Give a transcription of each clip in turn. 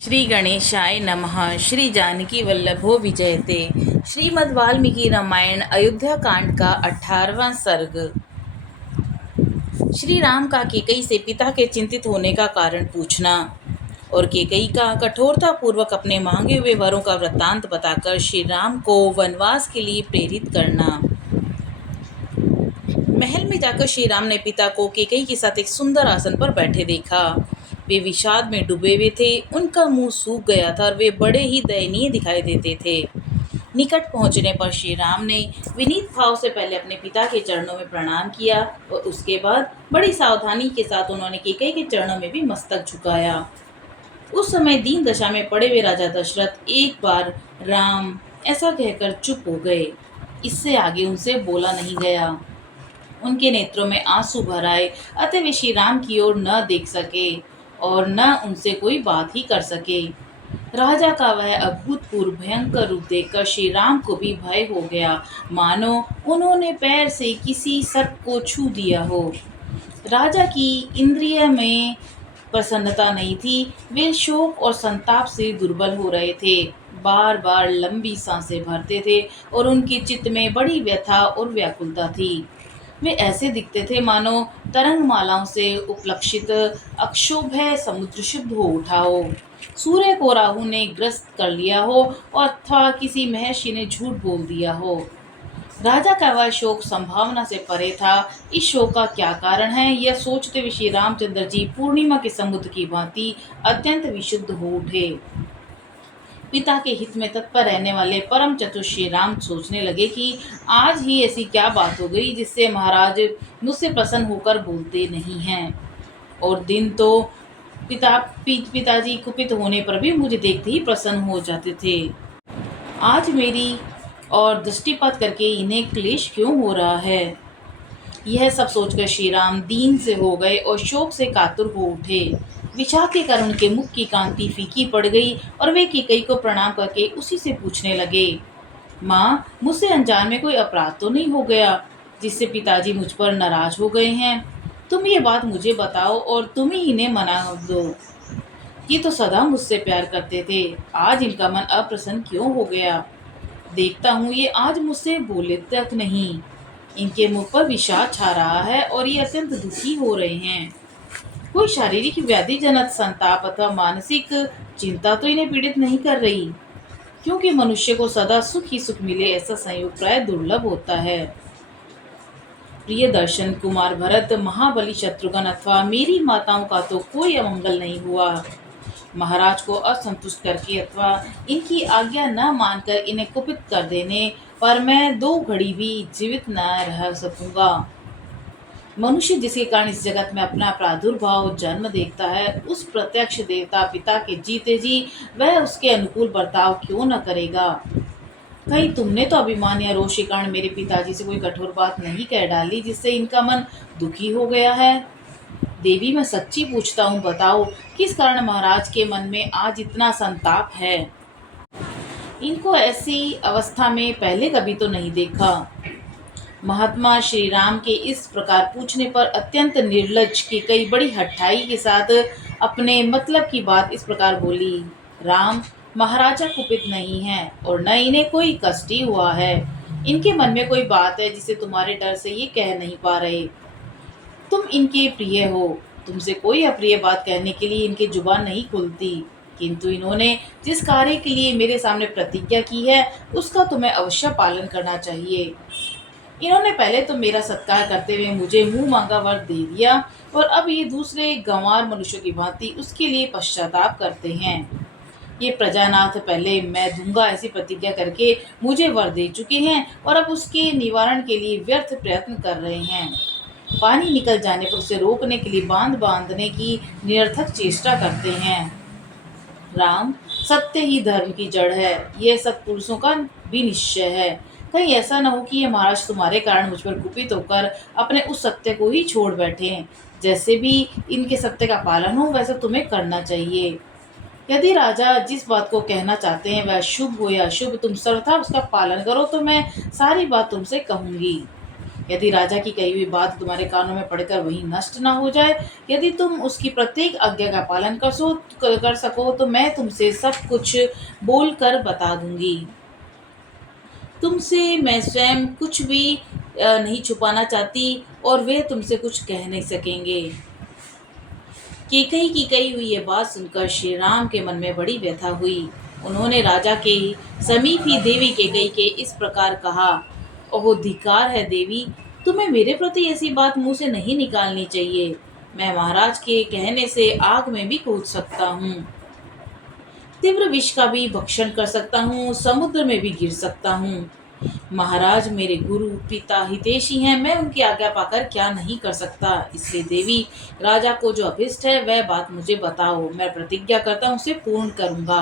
श्री गणेशाय नमः। श्री जानकी वल्लभो विजयते। श्रीमद् वाल्मीकि रामायण अयोध्या कांड का 18वां सर्ग। श्री राम का केकई से पिता के चिंतित होने का कारण पूछना और केकई का कठोरता पूर्वक अपने मांगे हुए वरों का वृत्तांत बताकर श्री राम को वनवास के लिए प्रेरित करना। महल में जाकर श्री राम ने पिता को केकई के साथ एक सुंदर आसन पर बैठे देखा। वे विषाद में डूबे हुए थे, उनका मुंह सूख गया था और वे बड़े ही दयनीय दिखाई देते थे। निकट पहुंचने पर श्री राम ने विनीत भाव से पहले अपने पिता के चरणों में प्रणाम किया और उसके बाद बड़ी सावधानी के साथ उन्होंने केकई के चरणों में भी मस्तक झुकाया। उस समय दीन दशा में पड़े हुए राजा दशरथ एक बार राम ऐसा कहकर चुप हो गए। इससे आगे उनसे बोला नहीं गया। उनके नेत्रों में आंसू भर आए, अतः वे श्री राम की ओर न देख सके और न उनसे कोई बात ही कर सके। राजा का वह अभूतपूर्व भयंकर रूप देखकर श्री राम को भी भय हो गया, मानो उन्होंने पैर से किसी सर्प को छू दिया हो। राजा की इंद्रिय में प्रसन्नता नहीं थी, वे शोक और संताप से दुर्बल हो रहे थे, बार बार लंबी सांसें भरते थे और उनके चित्त में बड़ी व्यथा और व्याकुलता थी। वे ऐसे दिखते थे मानो तरंग मालाओं से उपलक्षित अक्षोभ्य समुद्र शुद्ध हो उठा हो, सूर्य को राहु ने ग्रस्त कर लिया हो और अथवा किसी महर्षि ने झूठ बोल दिया हो। राजा का वह शोक संभावना से परे था। इस शोक का क्या कारण है, यह सोचते हुए श्री रामचंद्र जी पूर्णिमा के समुद्र की भांति अत्यंत विशुद्ध हो उठे। पिता के हित में तत्पर रहने वाले परम चतुर श्री राम सोचने लगे कि आज ही ऐसी क्या बात हो गई जिससे महाराज मुझसे प्रसन्न होकर बोलते नहीं हैं। और दिन तो पिताजी कुपित होने पर भी मुझे देखते ही प्रसन्न हो जाते थे। आज मेरी और दृष्टिपात करके इन्हें क्लेश क्यों हो रहा है। यह सब सोचकर श्री राम दीन से हो गए और शोक से कातुर हो उठे। विषाद के कारण उनके मुख की कांति फीकी पड़ गई और वे केकई को प्रणाम करके उसी से पूछने लगे, माँ, मुझसे अनजान में कोई अपराध तो नहीं हो गया जिससे पिताजी मुझ पर नाराज हो गए हैं। तुम ये बात मुझे बताओ और तुम ही इन्हें मना दो। ये तो सदा मुझसे प्यार करते थे, आज इनका मन अप्रसन्न क्यों हो गया। देखता हूँ ये आज मुझसे बोले तक नहीं। इनके मुख पर विषाद छा रहा है और ये अत्यंत दुखी हो रहे हैं। कोई शारीरिक व्याधि जनक संताप अथवा मानसिक चिंता तो इन्हें पीड़ित नहीं कर रही, क्योंकि मनुष्य को सदा सुख ही सुख मिले ऐसा संयोग प्राय दुर्लभ होता है। प्रिय दर्शन कुमार भरत, महाबली शत्रुघ्न अथवा मेरी माताओं का तो कोई अमंगल नहीं हुआ। महाराज को असंतुष्ट करके अथवा इनकी आज्ञा न मानकर इन्हें कुपित कर देने पर मैं 2 घड़ी भी जीवित न रह सकूंगा। मनुष्य जिसके कारण इस जगत में अपना प्रादुर्भाव जन्म देखता है, उस प्रत्यक्ष देवता पिता के जीते जी वह उसके अनुकूल बर्ताव क्यों न करेगा। कहीं तुमने तो अभिमान या रोष के कारण मेरे पिताजी से कोई कठोर बात नहीं कह डाली जिससे इनका मन दुखी हो गया है। देवी, मैं सच्ची पूछता हूँ, बताओ किस कारण महाराज के मन में आज इतना संताप है। इनको ऐसी अवस्था में पहले कभी तो नहीं देखा। महात्मा श्री राम के इस प्रकार पूछने पर अत्यंत निर्लज्ज की कई बड़ी हठाई के साथ अपने मतलब की बात इस प्रकार बोली, राम, महाराजा कुपित नहीं है और न इन्हें कोई कष्ट ही हुआ है। इनके मन में कोई बात है जिसे तुम्हारे डर से ये कह नहीं पा रहे। तुम इनके प्रिय हो, तुमसे कोई अप्रिय बात कहने के लिए इनकी जुबान नहीं खुलती, किंतु इन्होंने जिस कार्य के लिए मेरे सामने प्रतिज्ञा की है उसका तुम्हें अवश्य पालन करना चाहिए। इन्होंने पहले तो मेरा सत्कार करते हुए मुझे मुंह मांगा वर दे दिया और अब ये दूसरे गंवार मनुष्यों की भांति उसके लिए पश्चाताप करते हैं। ये प्रजानाथ पहले मैं दूंगा ऐसी प्रतिज्ञा करके मुझे वर दे चुके हैं और अब उसके निवारण के लिए व्यर्थ प्रयत्न कर रहे हैं। पानी निकल जाने पर उसे रोकने के लिए बांध बांधने की निरर्थक चेष्टा करते हैं। राम, सत्य ही धर्म की जड़ है, यह सब पुरुषों का भी निश्चय है। कहीं ऐसा न हो कि ये महाराज तुम्हारे कारण मुझ पर कुपित होकर अपने उस सत्य को ही छोड़ बैठे। जैसे भी इनके सत्य का पालन हो वैसा तुम्हें करना चाहिए। यदि राजा जिस बात को कहना चाहते हैं वह शुभ हो या अशुभ, तुम सर्वथा उसका पालन करो तो मैं सारी बात तुमसे कहूँगी। यदि राजा की कही हुई बात तुम्हारे कानों में पड़कर वहीं नष्ट ना हो जाए, यदि तुम उसकी प्रत्येक आज्ञा का पालन कर सको तो मैं तुमसे सब कुछ बोल कर बता दूंगी। तुमसे मैं स्वयं कुछ भी नहीं छुपाना चाहती और वे तुमसे कुछ कह नहीं सकेंगे। कैकई की कही हुई ये बात सुनकर श्री राम के मन में बड़ी व्यथा हुई। उन्होंने राजा के समीप ही देवी कैकई के इस प्रकार कहा, ओह धिक्कार है देवी, तुम्हें मेरे प्रति ऐसी बात मुंह से नहीं निकालनी चाहिए। मैं महाराज के कहने से आग में भी कूद सकता हूँ, तीव्र विष का भी भक्षण कर सकता हूँ, समुद्र में भी गिर सकता हूँ। महाराज मेरे गुरु पिता हितैषी हैं, मैं उनकी आज्ञा पाकर क्या नहीं कर सकता। इसलिए देवी, राजा को जो अभिष्ट है वह बात मुझे बताओ, मैं प्रतिज्ञा करता हूँ उसे पूर्ण करूंगा।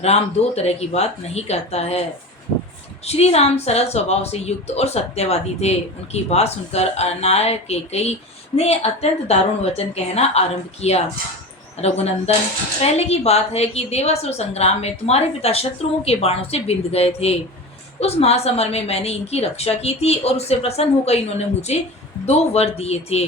राम दो तरह की बात नहीं करता है। श्री राम सरल स्वभाव से युक्त और सत्यवादी थे। उनकी बात सुनकर अनायक कैकई ने अत्यंत दारुण वचन कहना आरंभ किया। रघुनंदन, पहले की बात है कि देवासुर संग्राम में तुम्हारे पिता शत्रुओं के बाणों से बिंध गए थे। उस महासमर में मैंने इनकी रक्षा की थी और उससे प्रसन्न होकर इन्होंने मुझे 2 वर दिए थे।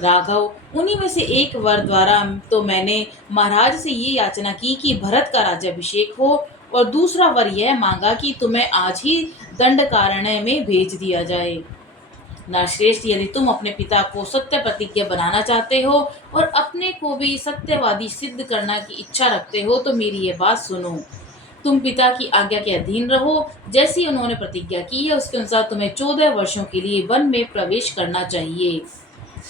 राघव, उन्हीं में से एक वर द्वारा तो मैंने महाराज से ये याचना की कि भरत का राज्याभिषेक हो, और दूसरा वर यह मांगा कि तुम्हें आज ही दंडकारण्य में भेज दिया जाए। नरश्रेष्ठ, यदि तुम अपने पिता को सत्य प्रतिज्ञा बनाना चाहते हो और अपने को भी सत्यवादी सिद्ध करना की इच्छा रखते हो तो मेरी ये बात सुनो। तुम पिता की आज्ञा के अधीन रहो। जैसी उन्होंने प्रतिज्ञा की है उसके अनुसार तुम्हें 14 वर्षों के लिए वन में प्रवेश करना चाहिए।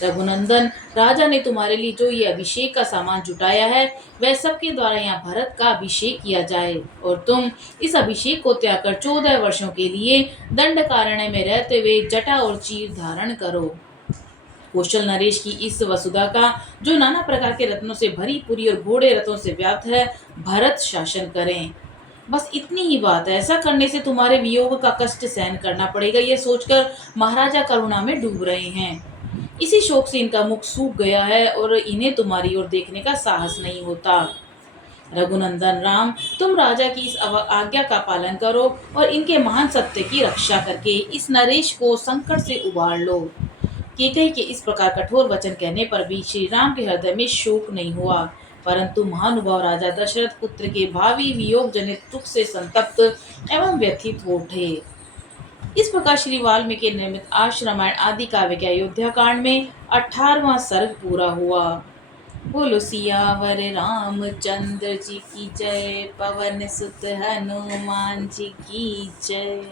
रघुनंदन, राजा ने तुम्हारे लिए जो ये अभिषेक का सामान जुटाया है वह सबके द्वारा यहाँ भरत का अभिषेक किया जाए, और तुम इस अभिषेक को त्याग कर 14 वर्षों के लिए दंडकारण्य में रहते हुए जटा और चीर धारण करो। कौशल नरेश की इस वसुधा का, जो नाना प्रकार के रत्नों से भरी पूरी और घोड़े रथों से व्याप्त है, भरत शासन करें। बस इतनी ही बात है। ऐसा करने से तुम्हारे वियोग का कष्ट सहन करना पड़ेगा, यह सोचकर महाराजा करुणा में डूब रहे हैं। इसी शोक से इनका मुख सूख गया है और इन्हें तुम्हारी ओर देखने का साहस नहीं होता। रघुनंदन राम, तुम राजा की इस आज्ञा का पालन करो और इनके महान सत्य की रक्षा करके इस नरेश को संकट से उबार लो। कैकई के इस प्रकार कठोर वचन कहने पर भी श्री राम के हृदय में शोक नहीं हुआ, परंतु महानुभाव राजा दशरथ पुत्र के भावी वियोग जनित दुख से संतप्त एवं व्यथित हो उठे। इस प्रकार श्री वाल्मीकि निर्मित आश्रमायण आदि काव्य के अयोध्या कांड में 18वां सर्ग पूरा हुआ। बोलो सियावर रामचंद्र जी की जय, पवन सुत हनुमान जी की जय।